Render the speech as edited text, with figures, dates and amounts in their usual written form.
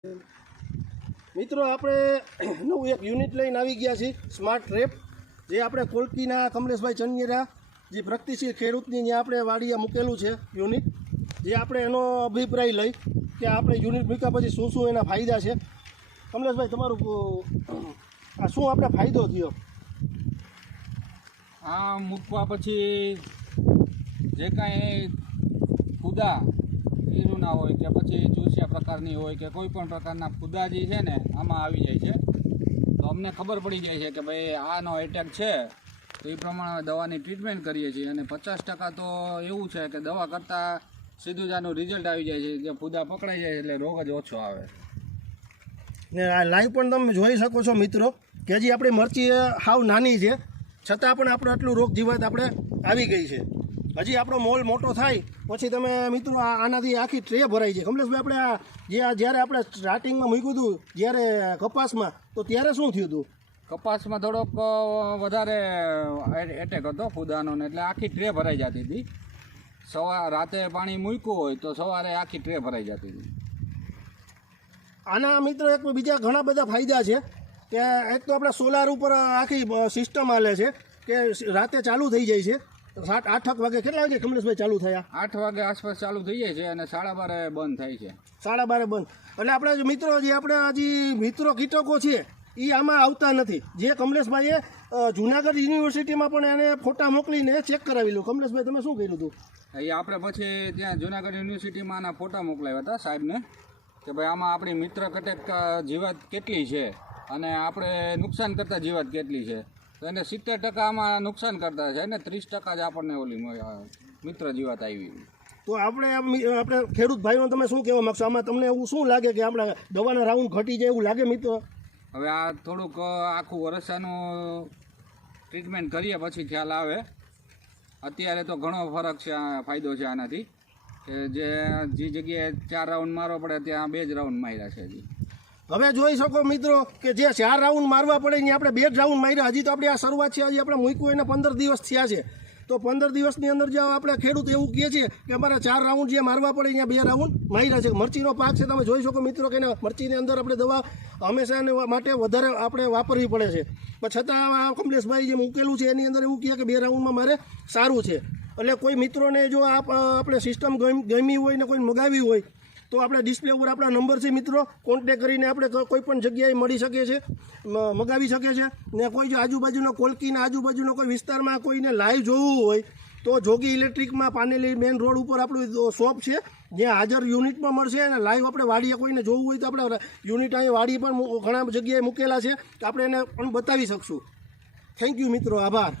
મિત્રો આપણે નવું એક યુનિટ લઈને આવી ગયા છીએ સ્માર્ટ ટ્રેપ, જે આપણે કોલકીના કમલેશભાઈ ચનિયરા જે પ્રગતિશીલ ખેડૂતની ત્યાં આપણે વાડીએ મૂકેલું છે યુનિટ, જે આપણે એનો અભિપ્રાય લઈ કે આપણે યુનિટ મૂક્યા પછી શું શું એના ફાયદા છે. કમલેશભાઈ, તમારું આ શું આપણે ફાયદો થયો? આ મૂકવા પછી જે કાંઈ ફૂદા ઈરુના હોય કે પછી ચૂસિયા પ્રકારની હોય કે કોઈ પણ પ્રકારના ફૂદા જે છે ને આમાં આવી જાય છે, તો અમને ખબર પડી જાય છે કે ભાઈ આનો એટેક છે, તો એ પ્રમાણે દવાની ટ્રીટમેન્ટ કરીએ છીએ. અને 50% તો એવું છે કે દવા કરતાં સીધું જ આનું રિઝલ્ટ આવી જાય છે, કે ફૂદા પકડાઈ જાય એટલે રોગ જ ઓછો આવે. ને આ લાઈવ પણ તમે જોઈ શકો છો મિત્રો કે હજી આપણી મરચી હાવ નાની છે, છતાં પણ આપણે આટલું રોગ જીવાત આપણે આવી ગઈ છે. હજી આપણો મોલ મોટો થાય પછી તમે મિત્રો આનાથી આખી ટ્રે ભરાઈ છે. કમલેશભાઈ, આપણે જ્યારે આપણે સ્ટાર્ટિંગમાં મૂક્યું હતું જ્યારે કપાસમાં, તો ત્યારે શું થયું હતું? કપાસમાં થોડોક વધારે એટેક હતો ફૂદાનો, ને એટલે આખી ટ્રે ભરાઈ જતી હતી. રાતે પાણી મૂક્યું હોય તો સવારે આખી ટ્રે ભરાઈ જતી હતી. આના મિત્રો એક બીજા ઘણા બધા ફાયદા છે કે એક તો આપણે સોલાર ઉપર આખી સિસ્ટમ હાલે છે કે રાતે ચાલુ થઈ જાય છે. 7-8 વાગે, કેટલા વાગે કમલેશભાઈ ચાલુ થયા? 8 વાગે આસપાસ ચાલુ થઈ જાય છે અને 12:30 બંધ થાય છે. 12:30 બંધ. એટલે આપણે મિત્રો જે આપણે હજી મિત્રો કીટકો છે એ આમાં આવતા નથી. જે કમલેશભાઈએ જુનાગઢ યુનિવર્સિટીમાં પણ એને ફોટા મોકલીને ચેક કરાવી લો. કમલેશભાઈ, તમે શું કર્યું હતું? એ આપણે પછી ત્યાં જુનાગઢ યુનિવર્સિટીમાં આના ફોટા મોકલાવ્યા હતા સાહેબને, કે ભાઈ આમાં આપણી મિત્ર કટેક જીવાત કેટલી છે અને આપણે નુકસાન કરતા જીવાત કેટલી છે. તો એને 70% આમાં નુકસાન કરતા છે ને 30% જ આપણને ઓલી મિત્ર જીવાત આવી. તો આપણે ખેડૂત ભાઈઓ તમે શું કહેવા માગશો? આમાં તમને એવું શું લાગે કે આપણે દવાના રાઉન્ડ ઘટી જાય એવું લાગે મિત્રો? હવે આ થોડુંક આખું વર્ષાનું ટ્રીટમેન્ટ કરીએ પછી ખ્યાલ આવે. અત્યારે તો ઘણો ફરક છે, ફાયદો છે આનાથી, કે જે જગ્યાએ 4 રાઉન્ડ મારવા પડે ત્યાં 2 જ રાઉન્ડ માર્યા છે હજી. હવે જોઈ શકો મિત્રો કે જે 4 રાઉન્ડ મારવા પડે ને આપણે 2 જ રાઉન્ડ માર્યા. હજી તો આપણી આ શરૂઆત છે, હજી આપણે મૂક્યું એને 15 દિવસ થયા છે. તો 15 દિવસની અંદર જો આપણે ખેડૂત એવું કહે છે કે અમારે 4 રાઉન્ડ જે મારવા પડે ત્યાં 2 રાઉન્ડ માર્યા છે. મરચીનો પાક છે, તમે જોઈ શકો મિત્રો કે મરચીની અંદર આપણે દવા હંમેશા માટે વધારે આપણે વાપરવી પડે છે, પણ છતાં આ કમલેશભાઈ જે મૂકેલું છે એની અંદર એવું કહે કે 2 રાઉન્ડમાં મારે સારું છે. એટલે કોઈ મિત્રોને જો આપણે સિસ્ટમ ગમી હોય ને કોઈ મગાવી હોય તો આપણે ડિસ્પ્લે ઉપર આપણા નંબર છે મિત્રો, કોન્ટેક કરીને આપણે કોઈ પણ જગ્યાએ મળી શકે છે, મગાવી શકે છે. ને કોઈ જો આજુબાજુનો કોલકીના આજુબાજુનો કોઈ વિસ્તારમાં કોઈને લાઈવ જોવું હોય તો જોગી ઇલેક્ટ્રિકમાં પાનેલી મેઇન રોડ ઉપર આપણું શોપ છે, જ્યાં હાજર યુનિટમાં મળશે. અને લાઈવ આપણે વાડીએ કોઈને જોવું હોય તો આપણે યુનિટ અહીં વાડી પણ ઘણા જગ્યાએ મૂકેલા છે, તો આપણે એને પણ બતાવી શકશું. થેન્ક યુ મિત્રો, આભાર.